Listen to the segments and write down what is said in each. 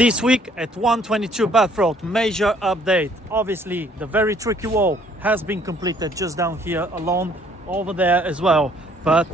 This week at 122 Bath Road, major update. Obviously, the very tricky wall has been completed just down here along over there as well. But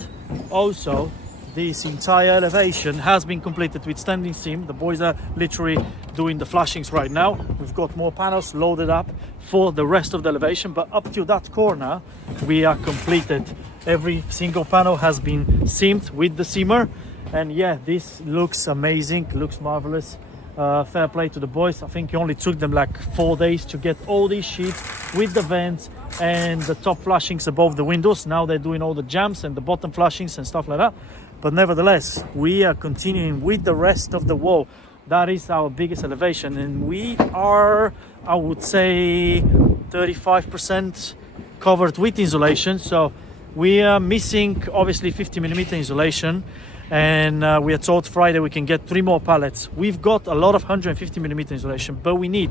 also, this entire elevation has been completed with standing seam. The boys are literally doing the flashings right now. We've got more panels loaded up for the rest of the elevation, but up to that corner, we are completed. Every single panel has been seamed with the seamer. And yeah, this looks amazing, looks marvelous. Fair play to the boys. I think it only took them like 4 days to get all these sheets with the vents and the top flashings above the windows. Now they're doing all the jambs and the bottom flashings and stuff like that. But nevertheless, we are continuing with the rest of the wall. That is our biggest elevation, and we are, I would say, 35% covered with insulation. So we are missing obviously 50mm insulation. And we are told Friday we can get 3 more pallets. We've got a lot of 150mm insulation, but we need,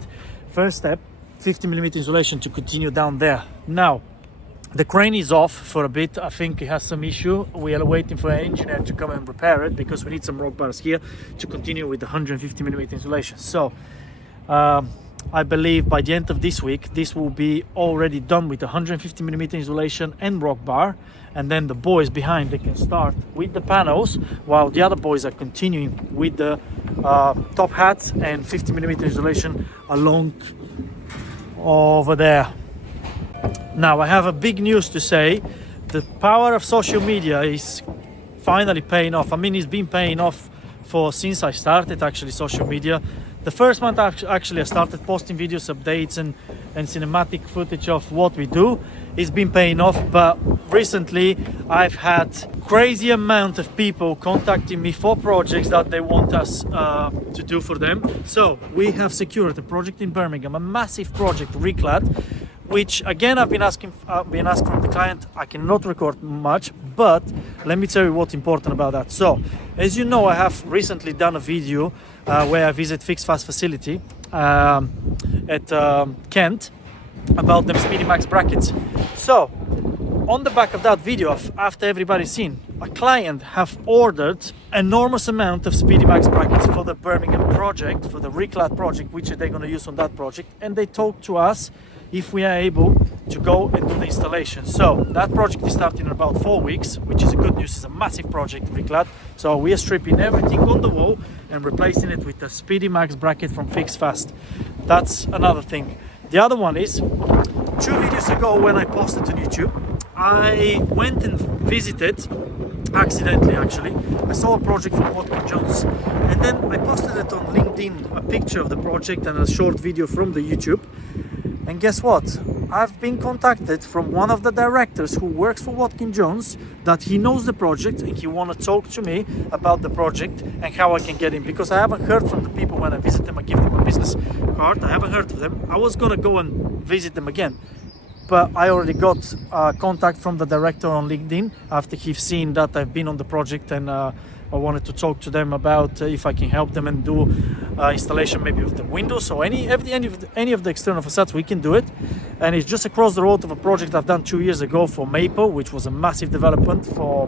first step, 50mm insulation to continue down there. Now, the crane is off for a bit. I think it has some issue. We are waiting for an engineer to come and repair it because we need some rock bars here to continue with the 150mm insulation. So, I believe by the end of this week, this will be already done with the 150mm insulation and rock bar. And then the boys behind, they can start with the panels while the other boys are continuing with the top hats and 50mm insulation along over there. Now, I have a big news to say. The power of social media is finally paying off. I mean, it's been paying off since I started actually social media. The first month actually I started posting videos, updates and cinematic footage of what we do. It's been paying off, but recently I've had crazy amount of people contacting me for projects that they want us to do for them. So we have secured a project in Birmingham, a massive project, reclad, which again I've been asked from the client. I cannot record much, but let me tell you what's important about that. So as you know, I have recently done a video where I visit Fixed Fast facility at Kent about them Speedy Max brackets. So on the back of that video, after everybody's seen, a client have ordered enormous amount of Speedy Max brackets for the Birmingham project, for the reclad project, which they're going to use on that project, and they talked to us if we are able to go and do the installation. So that project is starting in about 4 weeks, which is a good news. It's a massive project, reclad. So we are stripping everything on the wall and replacing it with a Speedy Max bracket from Fixed Fast. That's another thing. The other one is, 2 videos ago when I posted on YouTube, I went and visited, accidentally actually, I saw a project from Watkins Jones, and then I posted it on LinkedIn, a picture of the project and a short video from the YouTube. And guess what? I've been contacted from one of the directors who works for Watkins Jones, that he knows the project and he want to talk to me about the project and how I can get in, because I haven't heard from the people. When I visit them, I give them a business card. I haven't heard of them. I was gonna go and visit them again, but I already got contact from the director on LinkedIn after he's seen that I've been on the project, and I wanted to talk to them about if I can help them and do installation maybe of the windows or any of the external facades. We can do it, and it's just across the road of a project I've done 2 years ago for Maple, which was a massive development for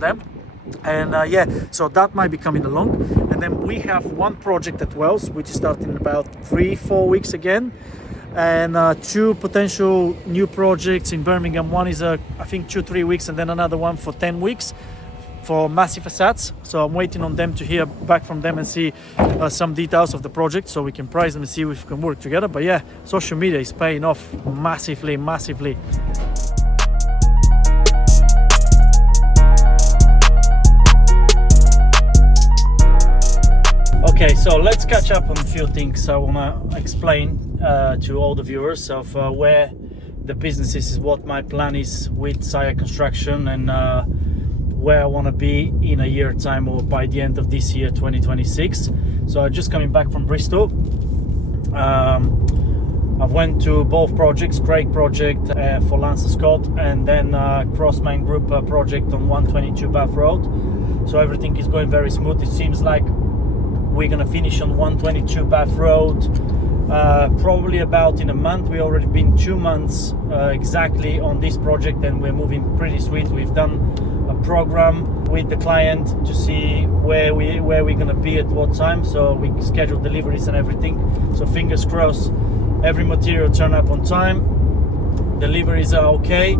them. And yeah, so that might be coming along. And then we have one project at Wells, which is starting in about 3-4 weeks again, and 2 potential new projects in Birmingham. One is I think 2-3 weeks, and then another one for 10 weeks for massive facades. So I'm waiting on them to hear back from them and see some details of the project, so we can price them and see if we can work together. But yeah, social media is paying off massively. Okay, so let's catch up on a few things. I want to explain to all the viewers of where the business is, what my plan is with SIRE Construction, and where I want to be in a year time, or by the end of this year 2026. So I'm just coming back from Bristol. I've went to both projects, Craig project for Lance Scott, and then Crossman Group project on 122 Bath Road. So everything is going very smooth. It seems like we're gonna finish on 122 Bath Road probably about in a month. We've already been 2 months exactly on this project, and we're moving pretty sweet. We've done a program with the client to see where we're gonna be at what time, so we schedule deliveries and everything. So fingers crossed, every material turn up on time, deliveries are okay,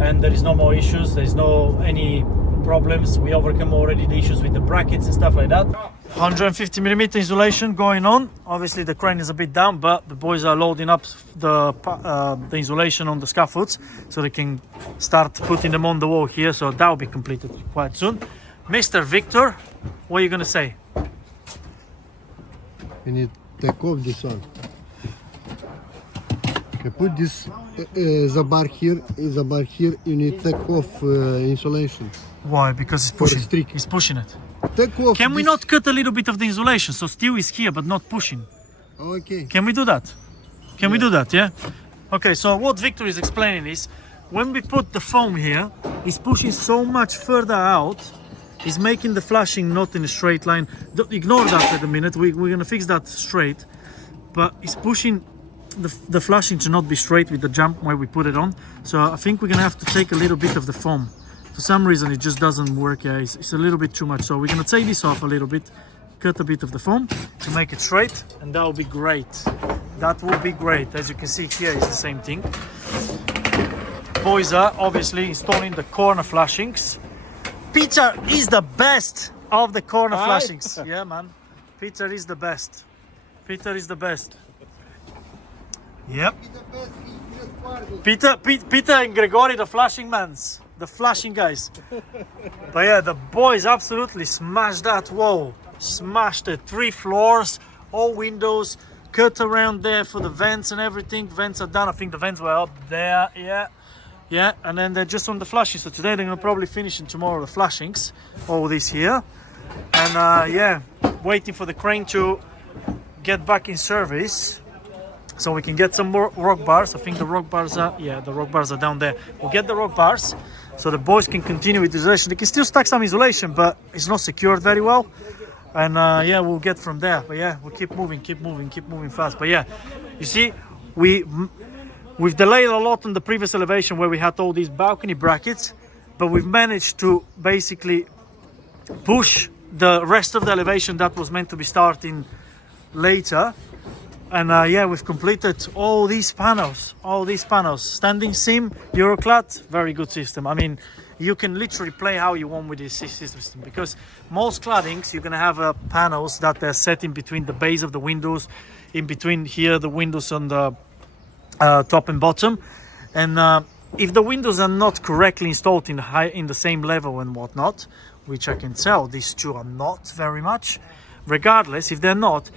and there is no more issues. There's no any problems. We overcome already the issues with the brackets and stuff like that. 150 millimeter insulation going on. Obviously the crane is a bit down, but the boys are loading up the insulation on the scaffolds so they can start putting them on the wall here. So that will be completed quite soon. Mr. Victor, what are you gonna say? You need to take off this one. Okay, put this the bar here. The bar here. You need to take off insulation. Why? Because it's pushing. It's pushing it. Take off. Can we not cut a little bit of the insulation so steel is here but not pushing? Okay. Can we do that? Can we do that? Yeah. Okay. So what Victor is explaining is, when we put the foam here, it's pushing so much further out. It's making the flashing not in a straight line. Don't ignore that at the minute. We're gonna fix that straight, but it's pushing the flashing to not be straight with the jump where we put it on. So I think we're gonna have to take a little bit of the foam. For some reason it just doesn't work. Yeah, it's a little bit too much. So we're gonna take this off a little bit, cut a bit of the foam to make it straight, and that will be great. That will be great. As you can see here, it's the same thing. Boys are obviously installing the corner flashings. Peter is the best of the corner flashings. Yeah, man. Peter is the best. Peter is the best. Yep. Peter and Gregory, the flashing mans. The flashing guys. But yeah, the boys absolutely smashed that wall. Smashed it. 3 floors, all windows, cut around there for the vents and everything. Vents are done. I think the vents were up there. Yeah, and then they're just on the flashing. So today they're gonna probably finish, and tomorrow the flashings. All this here. And yeah, waiting for the crane to get back in service, so we can get some more rock bars. I think the rock bars are, yeah, the rock bars are down there. We'll get the rock bars so the boys can continue with insulation. They can still stack some insulation, but it's not secured very well. And yeah, we'll get from there. But yeah, we'll keep moving fast. But yeah, you see, we've delayed a lot on the previous elevation where we had all these balcony brackets, but we've managed to basically push the rest of the elevation that was meant to be starting later. And yeah, we've completed all these panels, standing seam, Euroclad, very good system. I mean, you can literally play how you want with this system, because most claddings you're gonna have panels that are set in between the base of the windows, in between here the windows on the top and bottom. And if the windows are not correctly installed in the same level and whatnot, which I can tell these two are not very much, regardless, if they're not,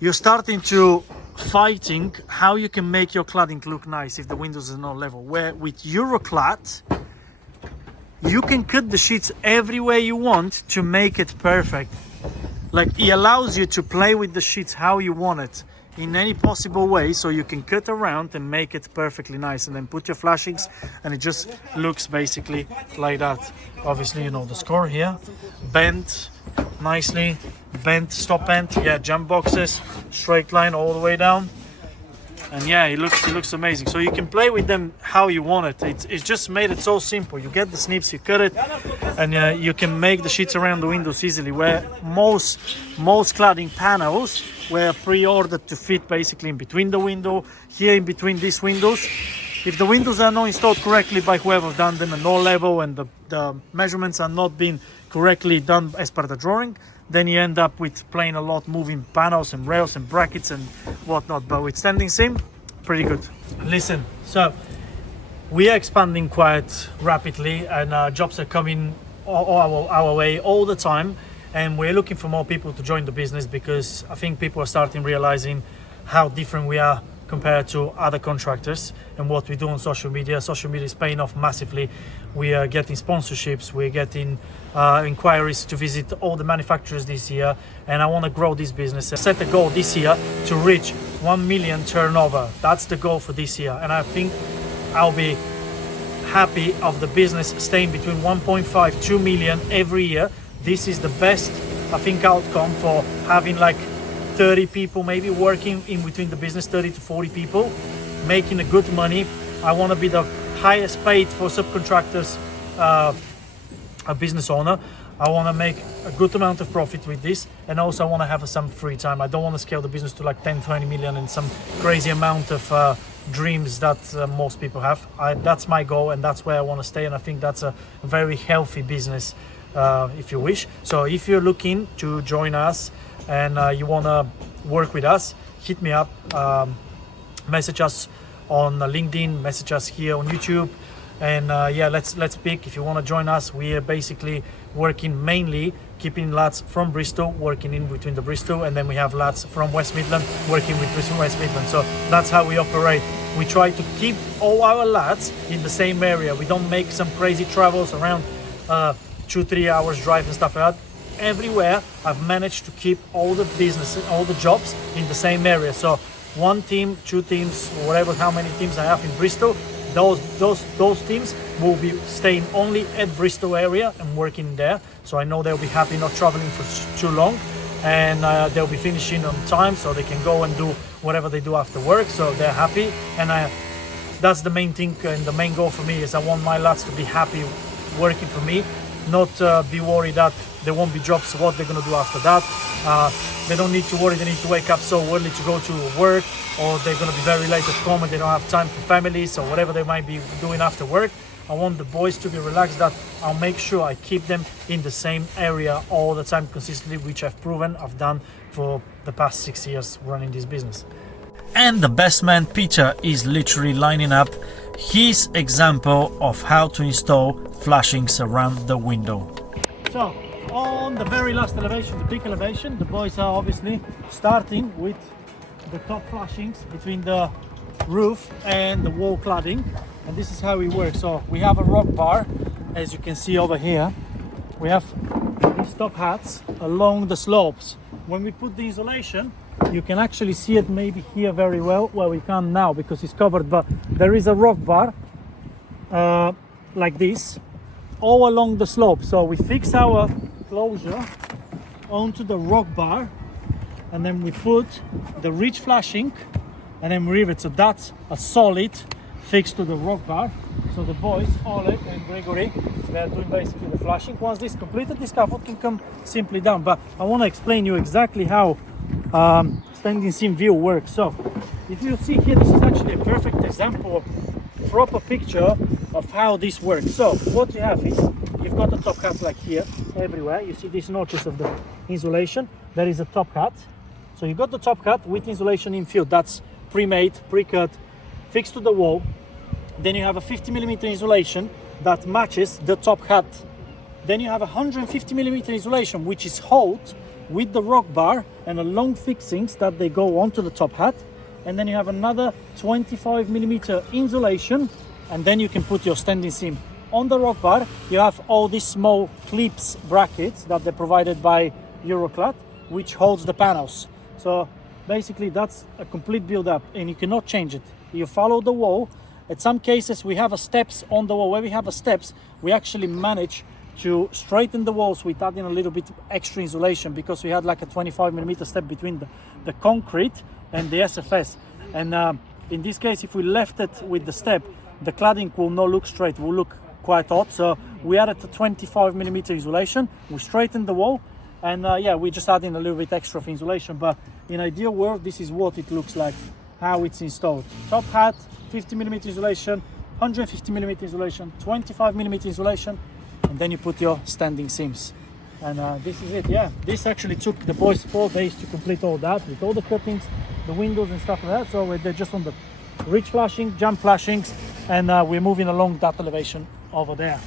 you're starting to fighting how you can make your cladding look nice if the windows are not level. Where with Euroclad, you can cut the sheets everywhere you want to make it perfect. Like, it allows you to play with the sheets how you want it in any possible way, so you can cut around and make it perfectly nice, and then put your flashings and it just looks basically like that. Obviously, you know the score here, bent nicely, bent, stop bent, yeah, jump boxes, straight line all the way down. And yeah, it looks amazing. So you can play with them how you want it. It's just made it so simple. You get the snips, you cut it, and you can make the sheets around the windows easily. Where most cladding panels were pre-ordered to fit basically in between the window, here in between these windows. If the windows are not installed correctly by whoever done them, and no level, and the measurements are not being correctly done as per the drawing, then you end up with playing a lot, moving panels and rails and brackets and whatnot. But with standing seam, pretty good. Listen, so we are expanding quite rapidly, and jobs are coming our way all the time, and we're looking for more people to join the business, because I think people are starting realizing how different we are compared to other contractors and what we do on social media. Social media is paying off massively. We are getting sponsorships, we're getting inquiries to visit all the manufacturers this year, and I want to grow this business. I set a goal this year to reach 1 million turnover. That's the goal for this year, and I think I'll be happy of the business staying between 1.5 2 million every year. This is the best, I think, outcome for having like 30 people maybe working in between the business, 30 to 40 people making a good money. I want to be the highest paid for subcontractors a business owner, I want to make a good amount of profit with this, and also I want to have some free time. I don't want to scale the business to like 10-20 million and some crazy amount of dreams that most people have. That's my goal, and that's where I want to stay, and I think that's a very healthy business, if you wish. So if you're looking to join us and you want to work with us, hit me up, message us on LinkedIn, message us here on YouTube, and yeah, let's speak. If you want to join us, we are basically working mainly keeping lads from Bristol, working in between the Bristol, and then we have lads from West Midland working with Bristol West Midland. So that's how we operate. We try to keep all our lads in the same area. We don't make some crazy travels around 2-3 hours drive and stuff like that. Everywhere I've managed to keep all the business, all the jobs in the same area. So one team, two teams, whatever, how many teams I have in Bristol, those teams will be staying only at Bristol area and working there. So I know they'll be happy not traveling for too long, and they'll be finishing on time so they can go and do whatever they do after work. So they're happy, and that's the main thing and the main goal for me is I want my lads to be happy working for me, not be worried that there won't be jobs, what they're going to do after that. They don't need to worry they need to wake up so early to go to work, or they're going to be very late at home and they don't have time for families or whatever they might be doing after work. I want the boys to be relaxed, that I'll make sure I keep them in the same area all the time consistently, which I've proven I've done for the past 6 years running this business. And the best man Peter is literally lining up his example of how to install flashings around the window. So on the very last elevation, the big elevation, the boys are obviously starting with the top flashings between the roof and the wall cladding, and this is how it works. So we have a rock bar, as you can see over here. We have these top hats along the slopes. When we put the insulation, you can actually see it maybe here very well. Well, we can't now because it's covered, but there is a rock bar like this all along the slope. So we fix our closure onto the rock bar, and then we put the ridge flashing and then we rivet. So that's a solid fixed to the rock bar. So the boys, Oleg and Gregory, they're doing basically the flashing. Once this completed, this scaffold can come simply down. But I want to explain you exactly how standing seam view works. So if you see here, this is actually a perfect example, proper picture of how this works. So what you have is, you've got a top hat like here, everywhere. You see these notches of the insulation. There is a top hat. So you got the top hat with insulation infield. That's pre-made, pre-cut, fixed to the wall. Then you have a 50mm insulation that matches the top hat. Then you have a 150mm insulation, which is held with the rock bar and the long fixings that they go onto the top hat. And then you have another 25mm insulation, and then you can put your standing seam. On the rock bar, you have all these small clips brackets that they're provided by Euroclad, which holds the panels. So basically that's a complete build-up, and you cannot change it. You follow the wall. In some cases we have a steps on the wall. Where we have a steps, we actually manage to straighten the walls with adding a little bit extra insulation, because we had like a 25mm step between the concrete and the SFS. And in this case, if we left it with the step, the cladding will not look straight, will look quite odd. So we added a 25mm insulation, we straightened the wall, and yeah, we just adding a little bit extra of insulation. But in ideal world, this is what it looks like, how it's installed. Top hat, 50mm insulation, 150mm insulation, 25mm insulation, and then you put your standing seams. And this is it. Yeah, this actually took the boys 4 days to complete all that, with all the cuttings, the windows and stuff like that. So they're just on the ridge flashing, jump flashings, and we're moving along that elevation over there.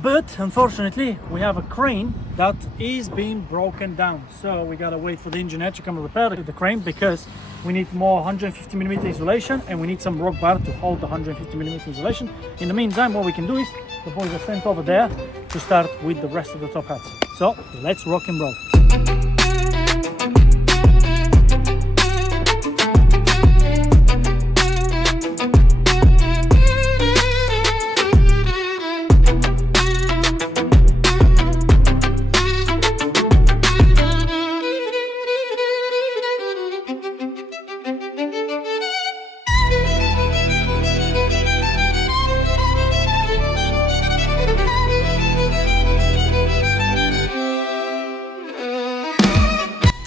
But unfortunately, we have a crane that is being broken down. So we gotta wait for the engineer to come and repair the crane, because we need more 150mm insulation, and we need some rock bar to hold the 150mm insulation. In the meantime, what we can do is, the boys are sent over there to start with the rest of the top hats. So let's rock and roll.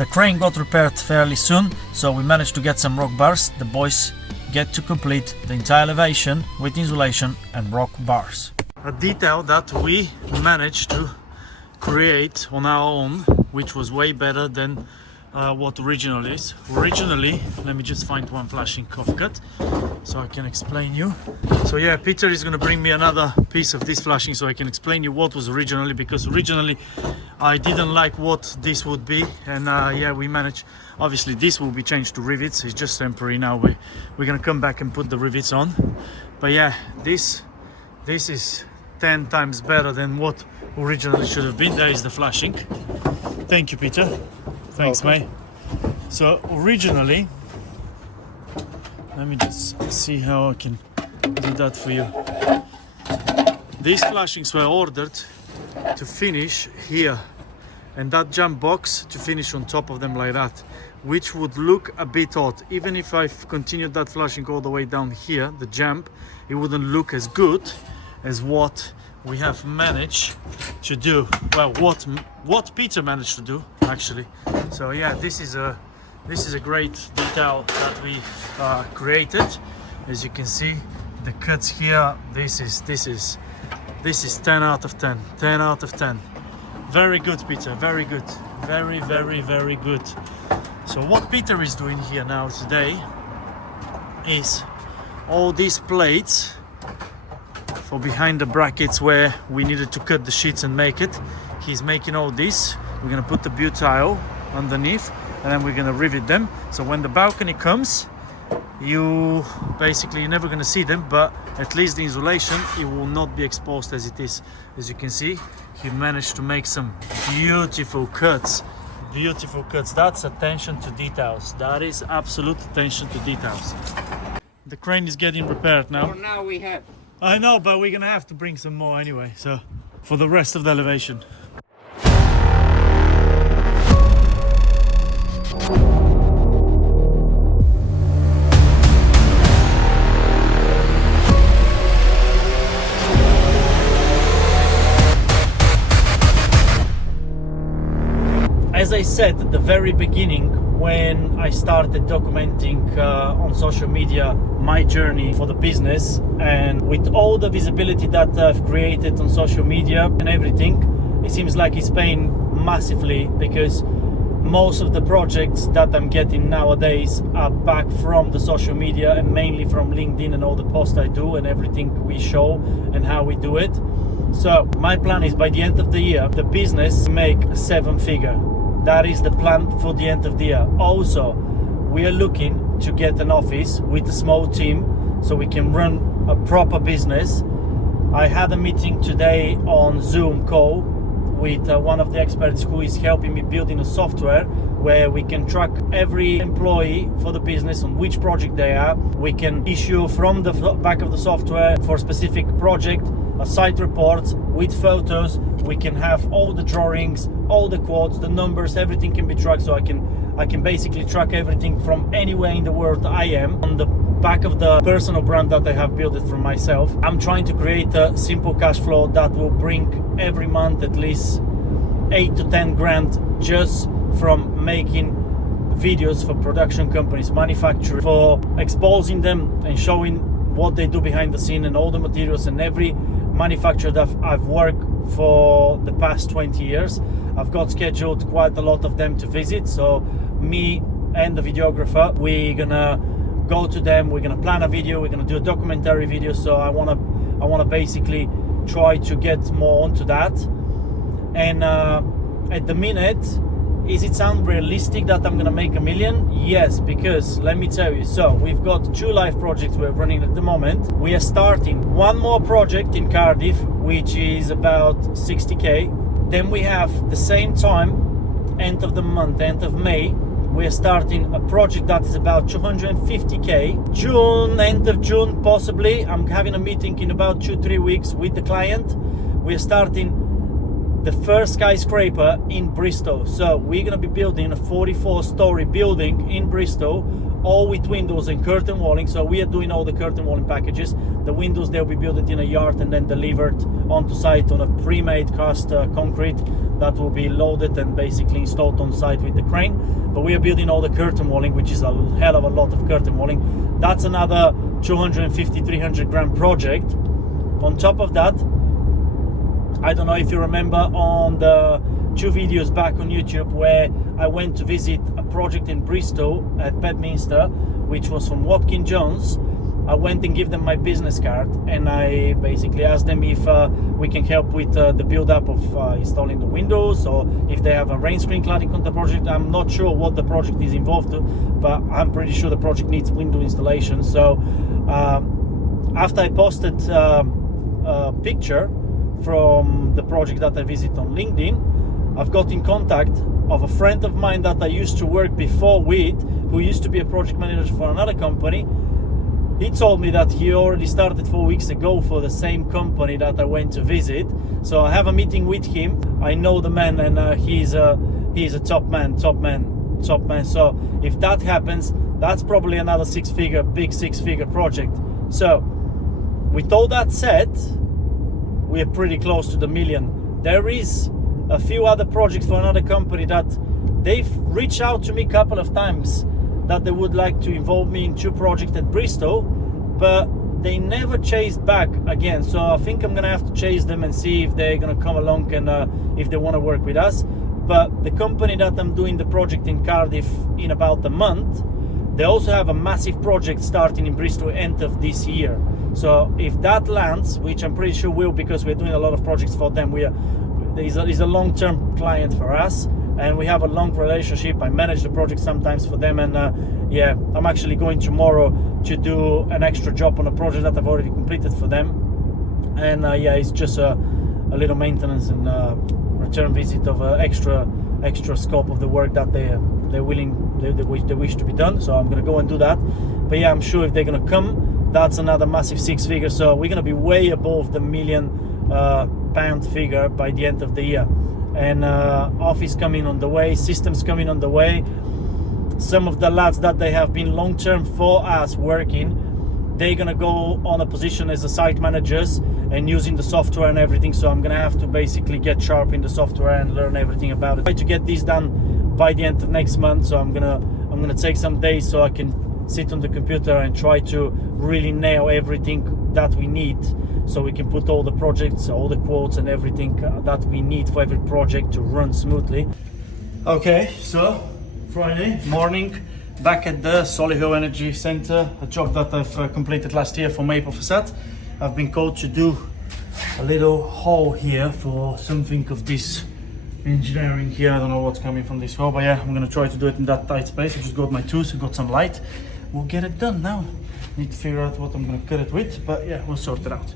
The crane got repaired fairly soon, so we managed to get some rock bars. The boys get to complete the entire elevation with insulation and rock bars. A detail that we managed to create on our own, which was way better than what original is. Originally, let me just find one flashing cuff cut so I can explain you. So yeah, Peter is going to bring me another piece of this flashing so I can explain you what was originally, because originally I didn't like what this would be, and yeah, we managed. Obviously this will be changed to rivets. It's just temporary now. We're going to come back and put the rivets on, but yeah, this is 10 times better than what originally should have been. There is the flashing. Thank you, Peter. Thanks, mate. So originally, let me just see how I can do that for you. These flashings were ordered to finish here, and that jump box to finish on top of them like that, which would look a bit odd. Even if I've continued that flashing all the way down here, the jump, it wouldn't look as good as what we have managed to do. Well, what Peter managed to do, actually. So yeah, this is a great detail that we created. As you can see, the cuts here, this is 10 out of 10. 10 out of 10. Very good, Peter. Very good. Very, very, very good. So what Peter is doing here now today is all these plates for behind the brackets where we needed to cut the sheets and make it. He's making all this. We're gonna put the butyl underneath, and then we're gonna rivet them. So when the balcony comes, you're never gonna see them, but at least the insulation, it will not be exposed as it is. As you can see, he managed to make some beautiful cuts. Beautiful cuts. That's attention to details. That is absolute attention to details. The crane is getting repaired now. For now we have. I know, but we're gonna have to bring some more anyway, so for the rest of the elevation. As I said at the very beginning, when I started documenting on social media my journey for the business, and with all the visibility that I've created on social media and everything, it seems like it's paying massively, because most of the projects that I'm getting nowadays are back from the social media, and mainly from LinkedIn and all the posts I do and everything we show and how we do it. So my plan is by the end of the year, the business make 7-figure. That is the plan for the end of the year. Also, we are looking to get an office with a small team so we can run a proper business. I had a meeting today on Zoom call with one of the experts who is helping me building a software where we can track every employee for the business on which project they are. We can issue from the back of the software for a specific project a site report with photos. We can have all the drawings, all the quotes, the numbers, everything can be tracked, so I can basically track everything from anywhere in the world I am on the back of the personal brand that I have built it for myself. I'm trying to create a simple cash flow that will bring every month at least 8 to 10 grand just from making videos for production companies, manufacturers, for exposing them and showing what they do behind the scene and all the materials, and every manufacturer that I've worked for the past 20 years. I've got scheduled quite a lot of them to visit, so me and the videographer, we're gonna go to them, we're gonna plan a video, we're gonna do a documentary video. So I wanna basically try to get more onto that. And at the minute, is it sound realistic that I'm gonna make $1 million? Yes, because let me tell you, so we've got 2 live projects we're running at the moment. We are starting one more project in Cardiff, which is about 60k. Then we have the same time, end of the month, end of May, we are starting a project that is about 250k. June, end of June possibly, I'm having a meeting in about 2-3 weeks with the client. We are starting the first skyscraper in Bristol. So we're gonna be building a 44-story building in Bristol all with windows and curtain walling. So we are doing all the curtain walling packages. The windows, they'll be built in a yard and then delivered onto site on a pre-made cast concrete that will be loaded and basically installed on site with the crane. But we are building all the curtain walling, which is a hell of a lot of curtain walling. That's another 250-300 grand project. On top of that, I don't know if you remember on the 2 videos back on YouTube where I went to visit a project in Bristol at Bedminster, which was from Watkin Jones. I went and gave them my business card, and I basically asked them if we can help with the build-up of installing the windows, or if they have a rain screen cladding on the project. I'm not sure what the project is involved to, but I'm pretty sure the project needs window installation. So after I posted a picture from the project that I visit on LinkedIn, I've got in contact of a friend of mine that I used to work before with, who used to be a project manager for another company. He told me that he already started 4 weeks ago for the same company that I went to visit. So I have a meeting with him. I know the man, and he's a top man. So if that happens, that's probably another big six-figure project. So with all that said, we are pretty close to the million. There is a few other projects for another company that they've reached out to me a couple of times that they would like to involve me in 2 projects at Bristol, but they never chased back again. So I think I'm gonna have to chase them and see if they're gonna come along and if they want to work with us. But the company that I'm doing the project in Cardiff in about a month, they also have a massive project starting in Bristol end of this year. So if that lands, which I'm pretty sure will, because we're doing a lot of projects for them, is a long-term client for us, and we have a long relationship. I manage the project sometimes for them, and yeah, I'm actually going tomorrow to do an extra job on a project that I've already completed for them. And yeah, it's just a little maintenance and return visit of extra scope of the work that they wish to be done. So I'm gonna go and do that. But yeah, I'm sure if they're gonna come, that's another massive 6-figure. So we're gonna be way above the £1 million pound figure by the end of the year. And office coming on the way, systems coming on the way. Some of the lads that they have been long-term for us working, they're gonna go on a position as a site managers and using the software and everything. So I'm gonna have to basically get sharp in the software and learn everything about it. Try to get this done by the end of next month. So I'm gonna take some days so I can sit on the computer and try to really nail everything that we need, so we can put all the projects, all the quotes and everything that we need for every project to run smoothly. Okay, so Friday morning, back at the Solihull Energy Centre, a job that I've completed last year for Maple Facade. I've been called to do a little hole here for something of this engineering here. I don't know what's coming from this hole, but yeah, I'm gonna try to do it in that tight space. I just got my tools, I got some light. We'll get it done now. Need to figure out what I'm gonna cut it with, but yeah, we'll sort it out.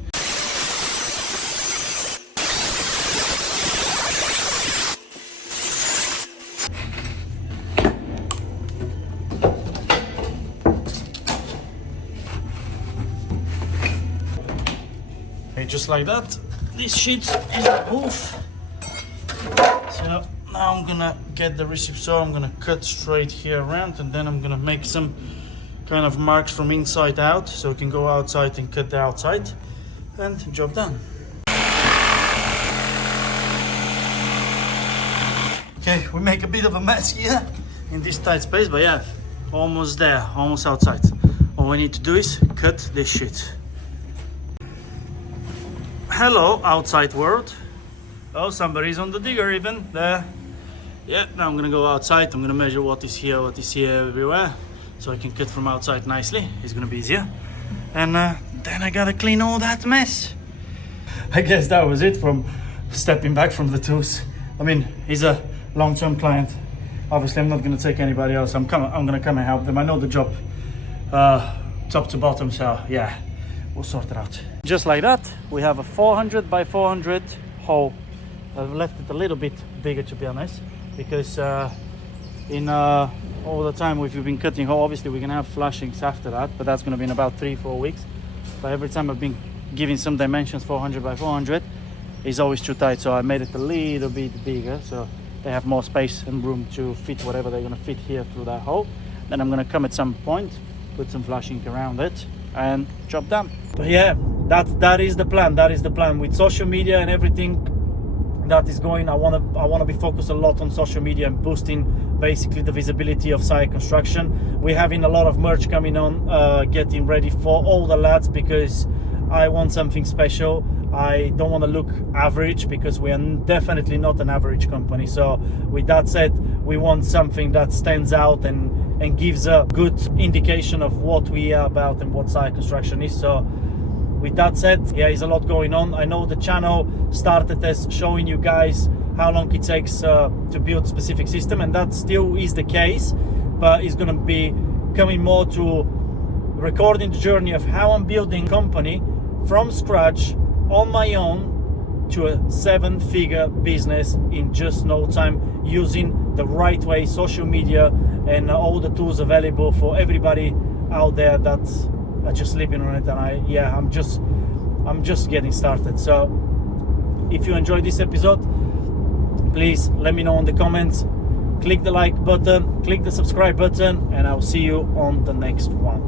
Okay, just like that, this sheet is off. So now I'm gonna get the receipt, so I'm gonna cut straight here around, and then I'm gonna make some kind of marks from inside out, so we can go outside and cut the outside, and job done. Okay, we make a bit of a mess here in this tight space, but yeah, almost there, almost outside. All we need to do is cut this shit. Hello, outside world. Oh, somebody's on the digger even there. Yeah, now I'm gonna go outside. I'm gonna measure what is here everywhere, so I can cut from outside nicely. It's gonna be easier. And then I gotta clean all that mess. I guess that was it from stepping back from the tools. I mean, he's a long-term client. Obviously, I'm not gonna take anybody else. I'm gonna come and help them. I know the job top to bottom, so yeah, we'll sort it out. Just like that, we have a 400 by 400 hole. I've left it a little bit bigger, to be honest, because in all the time we've been cutting hole, obviously we're gonna have flashings after that, but that's gonna be in about 3-4 weeks. But every time I've been giving some dimensions, 400 by 400, it's always too tight, so I made it a little bit bigger, so they have more space and room to fit whatever they're gonna fit here through that hole. Then I'm gonna come at some point, put some flashing around it, and job done. But yeah, that is the plan. That is the plan with social media and everything that is going. I wanna be focused a lot on social media and boosting basically the visibility of SIRE Construction. We're having a lot of merch coming on, getting ready for all the lads, because I want something special. I don't want to look average, because we are definitely not an average company. So with that said, we want something that stands out and gives a good indication of what we are about and what SIRE Construction is. So with that said, yeah, there's a lot going on. I know the channel started as showing you guys how long it takes to build specific system, and that still is the case, but it's going to be coming more to recording the journey of how I'm building a company from scratch on my own to a 7-figure business in just no time, using the right way, social media and all the tools available for everybody out there that are just sleeping on it. And I'm just getting started. So if you enjoyed this episode, please let me know in the comments, click the like button, click the subscribe button, and I'll see you on the next one.